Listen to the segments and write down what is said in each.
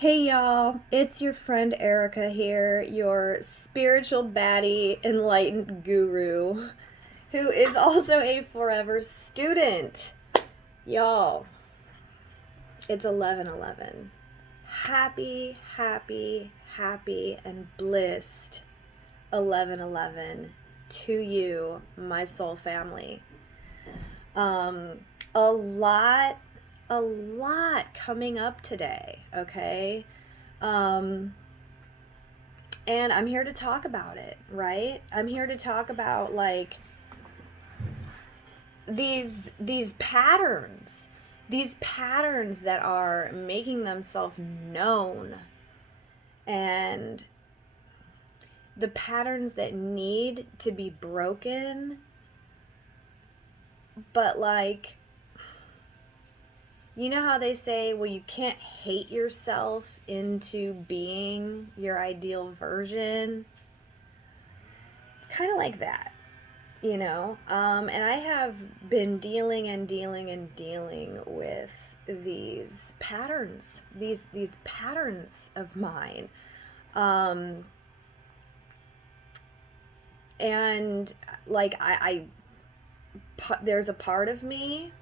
Hey y'all, it's your friend Erica here, your spiritual baddie enlightened guru, who is also a forever student. Y'all, it's 11:11. Happy, happy, happy, and blissed 11:11 to you, my soul family. Um, a lot, a lot coming up today, okay? Um, and I'm here to talk about it, right? I'm here to talk about like these patterns, these patterns that are making themselves known, and the patterns that need to be broken, but like, you know how they say, well, you can't hate yourself into being your ideal version? Kind of like that, you know. And I have been dealing and dealing and dealing with these patterns, these patterns of mine. Um, and like there's a part of me,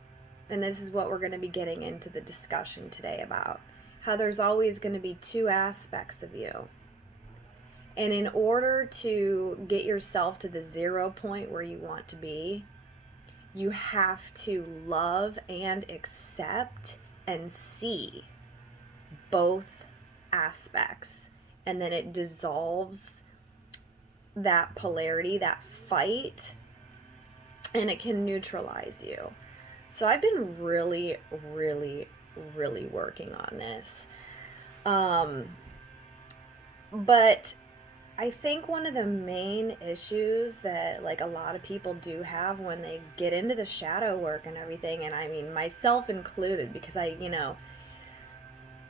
and this is what we're going to be getting into the discussion today about, how there's always going to be two aspects of you. And in order to get yourself to the 0 point where you want to be, you have to love and accept and see both aspects. And then it dissolves that polarity, that fight, and it can neutralize you. So I've been really, really, really working on this. But I think one of the main issues that like a lot of people do have when they get into the shadow work and everything, and I mean myself included, because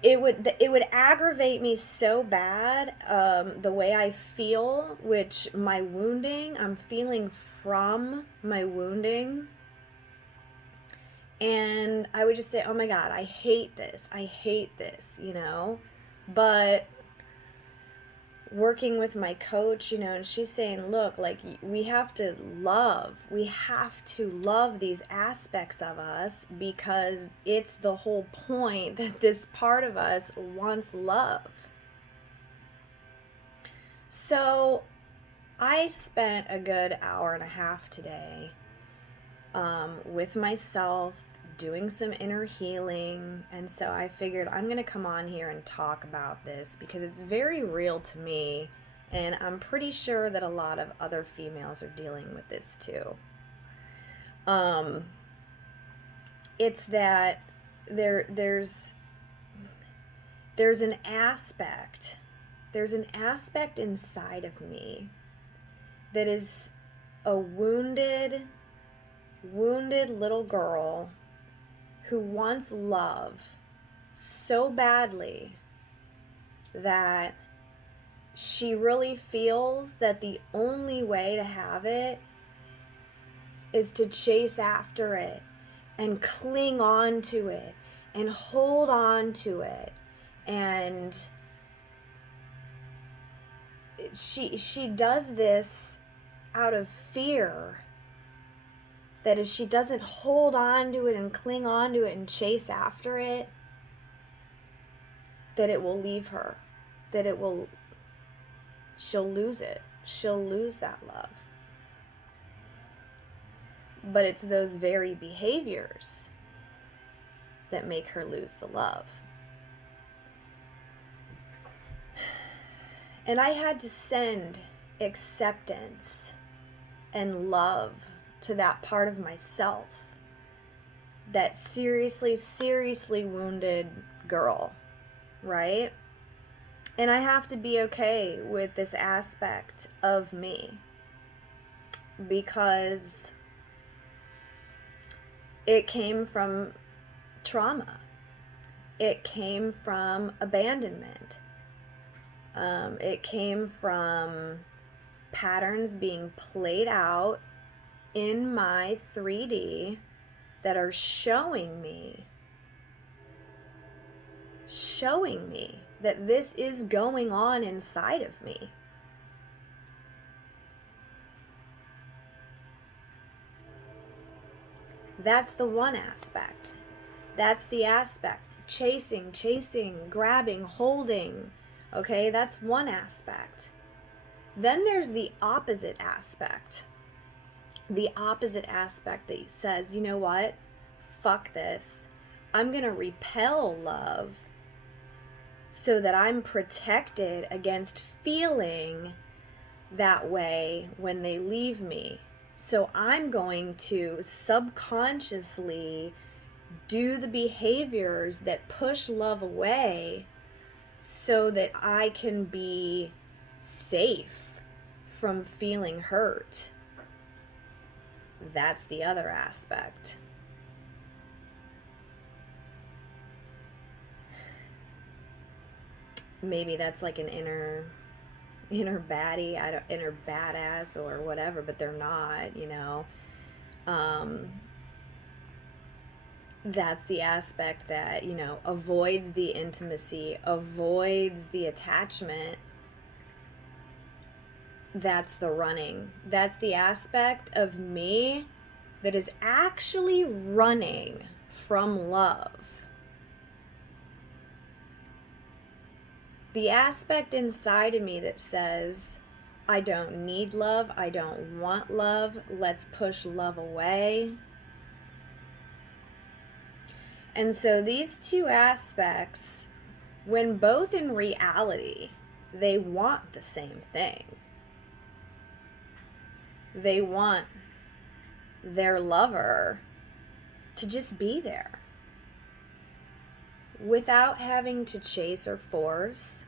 it would aggravate me so bad, the way I feel, which my wounding, I'm feeling from my wounding, and I would just say, oh my God, I hate this, you know. But working with my coach, you know, and she's saying, look, like, we have to love these aspects of us, because it's the whole point that this part of us wants love. So I spent a good hour and a half today, with myself, doing some inner healing. And so I figured I'm going to come on here and talk about this because it's very real to me, and I'm pretty sure that a lot of other females are dealing with this too. It's that there's an aspect inside of me that is a wounded little girl who wants love so badly that she really feels that the only way to have it is to chase after it and cling on to it and hold on to it. And she does this out of fear that if she doesn't hold on to it and cling on to it and chase after it, that it will leave her, she'll lose it. She'll lose that love. But it's those very behaviors that make her lose the love. And I had to send acceptance and love to that part of myself, that seriously wounded girl, right? And I have to be okay with this aspect of me, because it came from trauma. It came from abandonment. It came from patterns being played out in my 3D that are showing me showing me that this is going on inside of me. That's the one aspect. That's the aspect. Chasing, grabbing, holding. Okay, that's one aspect. Then there's the opposite aspect. The opposite aspect that says, you know what? Fuck this. I'm going to repel love so that I'm protected against feeling that way when they leave me. So I'm going to subconsciously do the behaviors that push love away so that I can be safe from feeling hurt. That's the other aspect. Maybe that's like an inner baddie, inner badass or whatever, but they're not, you know. That's the aspect that, you know, avoids the intimacy, avoids the attachment. That's the running. That's the aspect of me that is actually running from love. The aspect inside of me that says, I don't need love, I don't want love, let's push love away. And so these two aspects, when both in reality, they want the same thing. They want their lover to just be there without having to chase or force,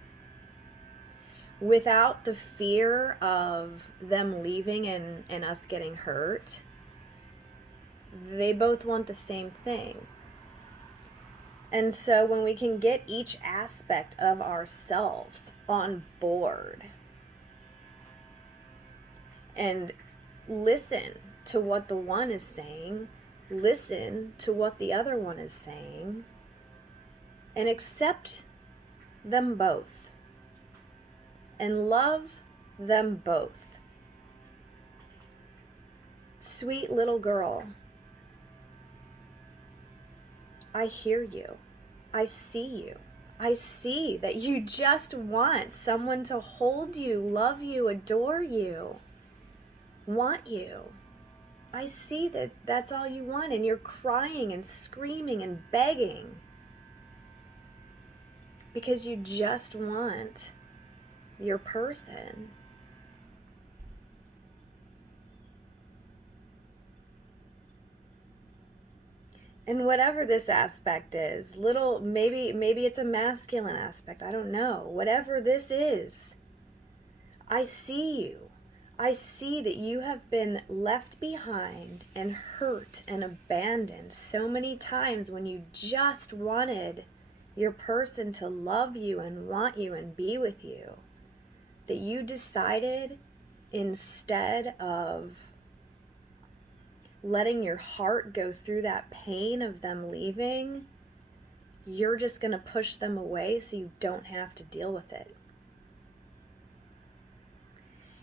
without the fear of them leaving and us getting hurt. They both want the same thing. And so when we can get each aspect of ourself on board and listen to what the one is saying, listen to what the other one is saying, and accept them both and love them both. Sweet little girl, I hear you. I see you. I see that you just want someone to hold you, love you, adore you, want you. I see that that's all you want, and you're crying and screaming and begging because you just want your person. And whatever this aspect is, maybe it's a masculine aspect, I don't know. Whatever this is, I see you. I see that you have been left behind and hurt and abandoned so many times when you just wanted your person to love you and want you and be with you, that you decided, instead of letting your heart go through that pain of them leaving, you're just going to push them away so you don't have to deal with it.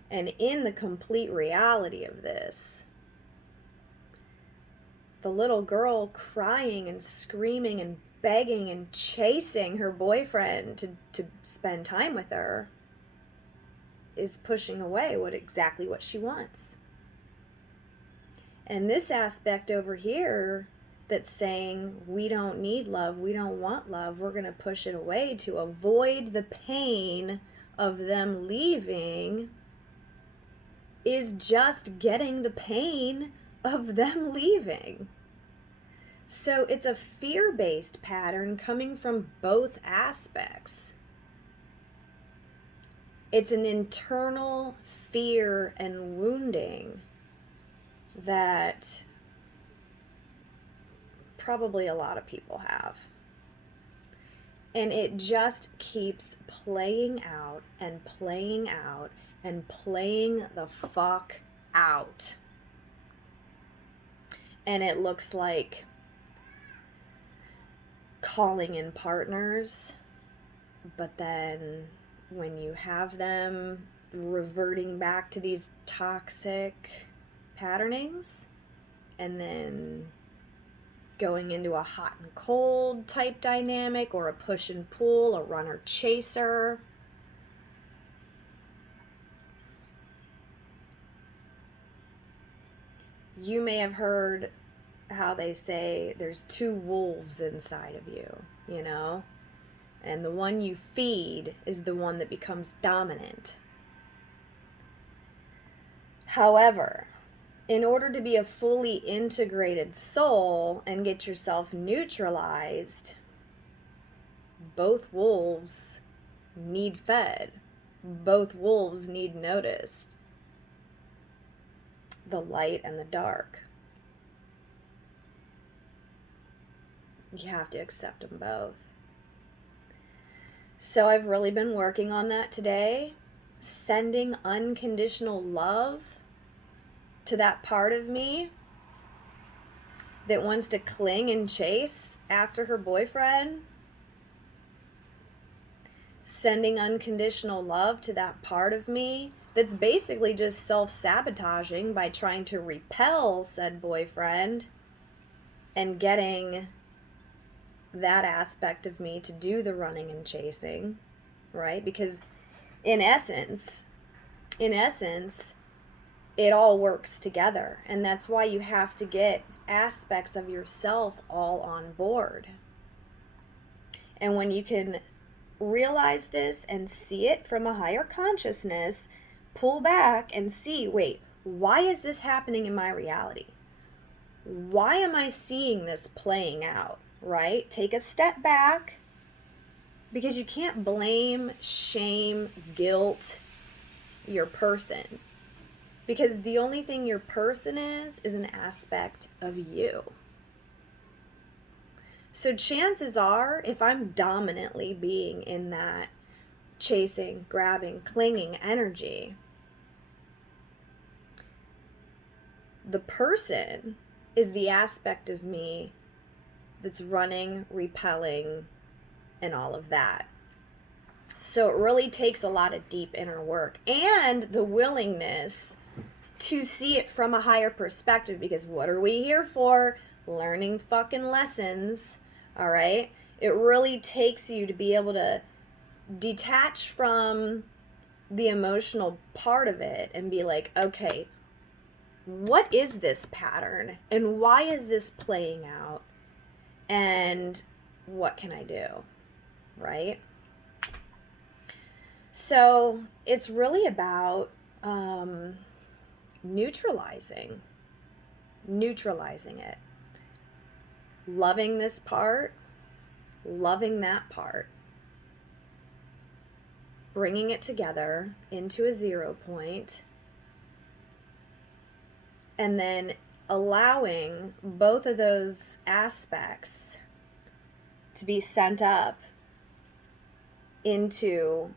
And in the complete reality of this, the little girl crying and screaming and begging and chasing her boyfriend to spend time with her is pushing away exactly what she wants. And this aspect over here that's saying, we don't need love, we don't want love, we're going to push it away to avoid the pain of them leaving, is just getting the pain of them leaving. So it's a fear-based pattern coming from both aspects. It's an internal fear and wounding that probably a lot of people have. And it just keeps playing out and playing out and playing the fuck out. And it looks like calling in partners, but then when you have them reverting back to these toxic patternings and then going into a hot and cold type dynamic, or a push and pull, a runner chaser. You may have heard how they say there's two wolves inside of you, you know? And the one you feed is the one that becomes dominant. However, in order to be a fully integrated soul and get yourself neutralized, both wolves need fed. Both wolves need noticed. The light and the dark. You have to accept them both. So I've really been working on that today, sending unconditional love to that part of me that wants to cling and chase after her boyfriend. Sending unconditional love to that part of me that's basically just self-sabotaging by trying to repel said boyfriend, and getting that aspect of me to do the running and chasing, right? Because in essence, it all works together. And that's why you have to get aspects of yourself all on board. And when you can realize this and see it from a higher consciousness, pull back and see, wait, why is this happening in my reality? Why am I seeing this playing out, right? Take a step back, because you can't blame, shame, guilt your person. Because the only thing your person is an aspect of you. So chances are, if I'm dominantly being in that chasing, grabbing, clinging energy, the person is the aspect of me that's running, repelling, and all of that. So it really takes a lot of deep inner work and the willingness to see it from a higher perspective, because what are we here for? Learning fucking lessons, all right? It really takes you to be able to detach from the emotional part of it and be like, okay, what is this pattern and why is this playing out and what can I do, right? So it's really about neutralizing it, loving this part, loving that part, bringing it together into a 0 point, and then allowing both of those aspects to be sent up into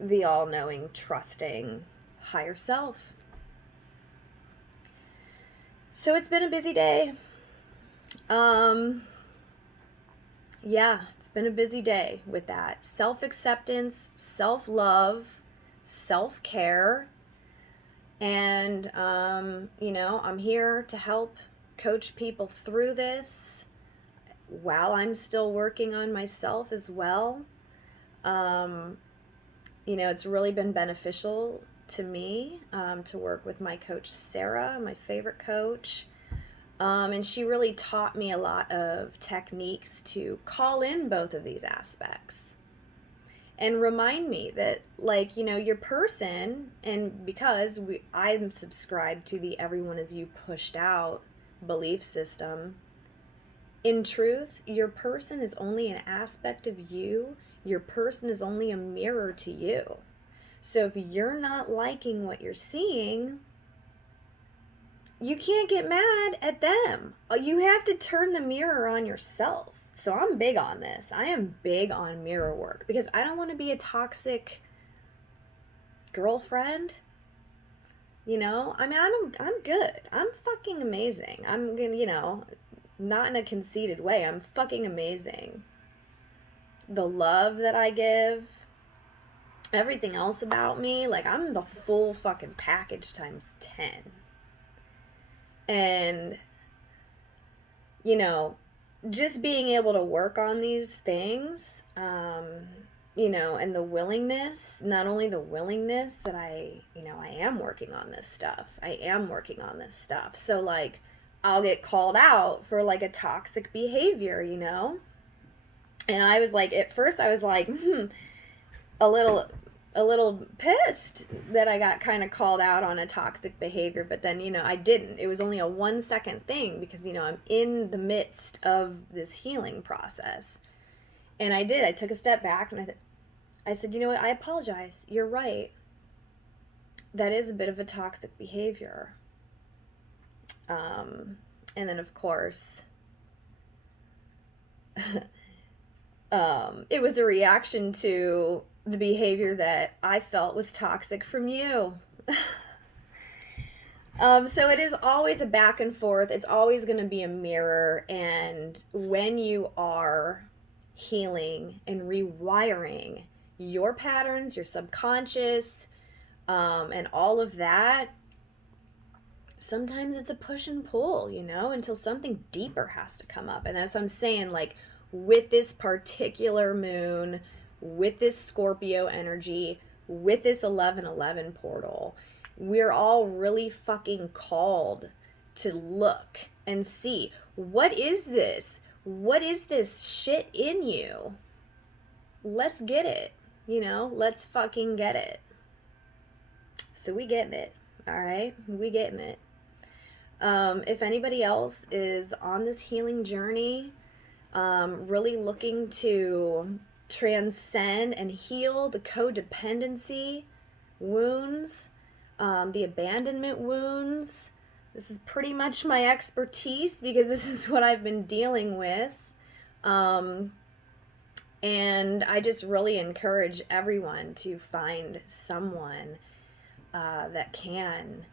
the all-knowing, trusting higher self. So it's been a busy day. Yeah, it's been a busy day with that. Self-acceptance, self-love, self-care. And, I'm here to help coach people through this while I'm still working on myself as well. It's really been beneficial to me to work with my coach, Sarah, my favorite coach. And she really taught me a lot of techniques to call in both of these aspects and remind me that, your person, and because I'm subscribed to the everyone is you pushed out belief system, in truth, your person is only an aspect of you. Your person is only a mirror to you. So if you're not liking what you're seeing, you can't get mad at them. You have to turn the mirror on yourself. So I'm big on this. I am big on mirror work because I don't want to be a toxic girlfriend. I'm good. I'm fucking amazing. I'm gonna, Not in a conceited way. I'm fucking amazing. The love that I give, everything else about me, like, I'm the full fucking package times 10. And, you know, just being able to work on these things, you know, and the willingness, not only the willingness that I am working on this stuff. I am working on this stuff. So, like, I'll get called out for, like, a toxic behavior, you know? And I was like, at first I was like, a little pissed that I got kind of called out on a toxic behavior, but then, you know, I didn't. It was only a 1-second thing because, you know, I'm in the midst of this healing process. And I did. I took a step back and I said, you know what? I apologize. You're right. That is a bit of a toxic behavior. And then, of course, it was a reaction to the behavior that I felt was toxic from you. So it is always a back and forth. It's always going to be a mirror. And when you are healing and rewiring your patterns, your subconscious, and all of that, sometimes it's a push and pull, you know, until something deeper has to come up. And as I'm saying, like, with this particular moon, with this Scorpio energy, with this 1111 portal, we're all really fucking called to look and see, what is this? What is this shit in you? Let's get it, you know, let's fucking get it. So we getting it, all right? We getting it. If anybody else is on this healing journey, really looking to transcend and heal the codependency wounds, the abandonment wounds, this is pretty much my expertise because this is what I've been dealing with. And I just really encourage everyone to find someone that can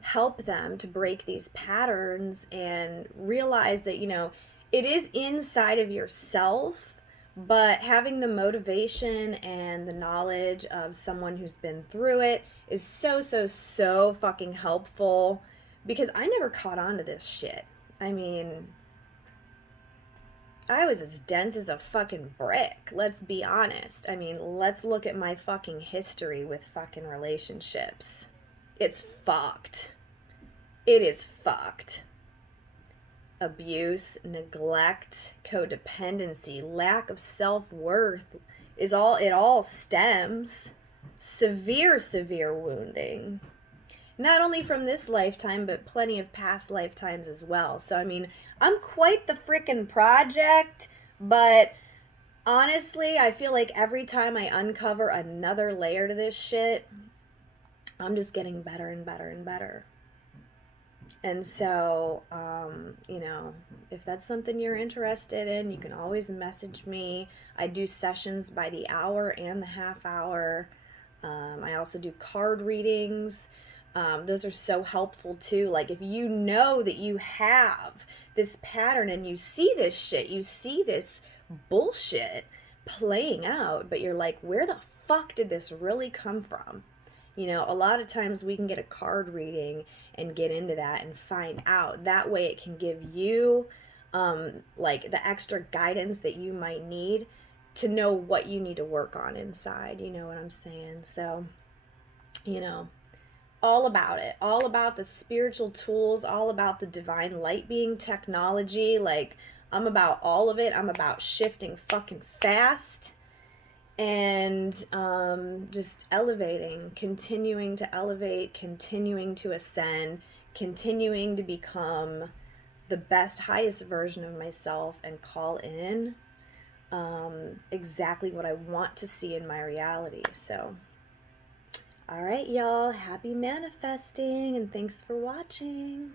help them to break these patterns and realize that, you know, it is inside of yourself, but having the motivation and the knowledge of someone who's been through it is so fucking helpful, because I never caught on to this shit. I mean, I was as dense as a fucking brick, let's be honest. I mean, let's look at my fucking history with fucking relationships. It's fucked. It is fucked. Abuse, neglect, codependency, lack of self-worth it all stems severe wounding. Not only from this lifetime, but plenty of past lifetimes as well. So, I mean, I'm quite the frickin' project, but honestly, I feel like every time I uncover another layer to this shit, I'm just getting better and better and better. And so, you know, if that's something you're interested in, you can always message me. I do sessions by the hour and the half hour. I also do card readings. Those are so helpful too. Like, if you know that you have this pattern and you see this shit, you see this bullshit playing out, but you're like, where the fuck did this really come from? You know, a lot of times we can get a card reading and get into that and find out. That way it can give you like the extra guidance that you might need to know what you need to work on inside. You know what I'm saying? So, you know, all about it. All about the spiritual tools, all about the divine light being technology. Like, I'm about all of it. I'm about shifting fucking fast. And just elevating, continuing to elevate, continuing to ascend, continuing to become the best, highest version of myself and call in exactly what I want to see in my reality. So, all right, y'all, happy manifesting, and thanks for watching.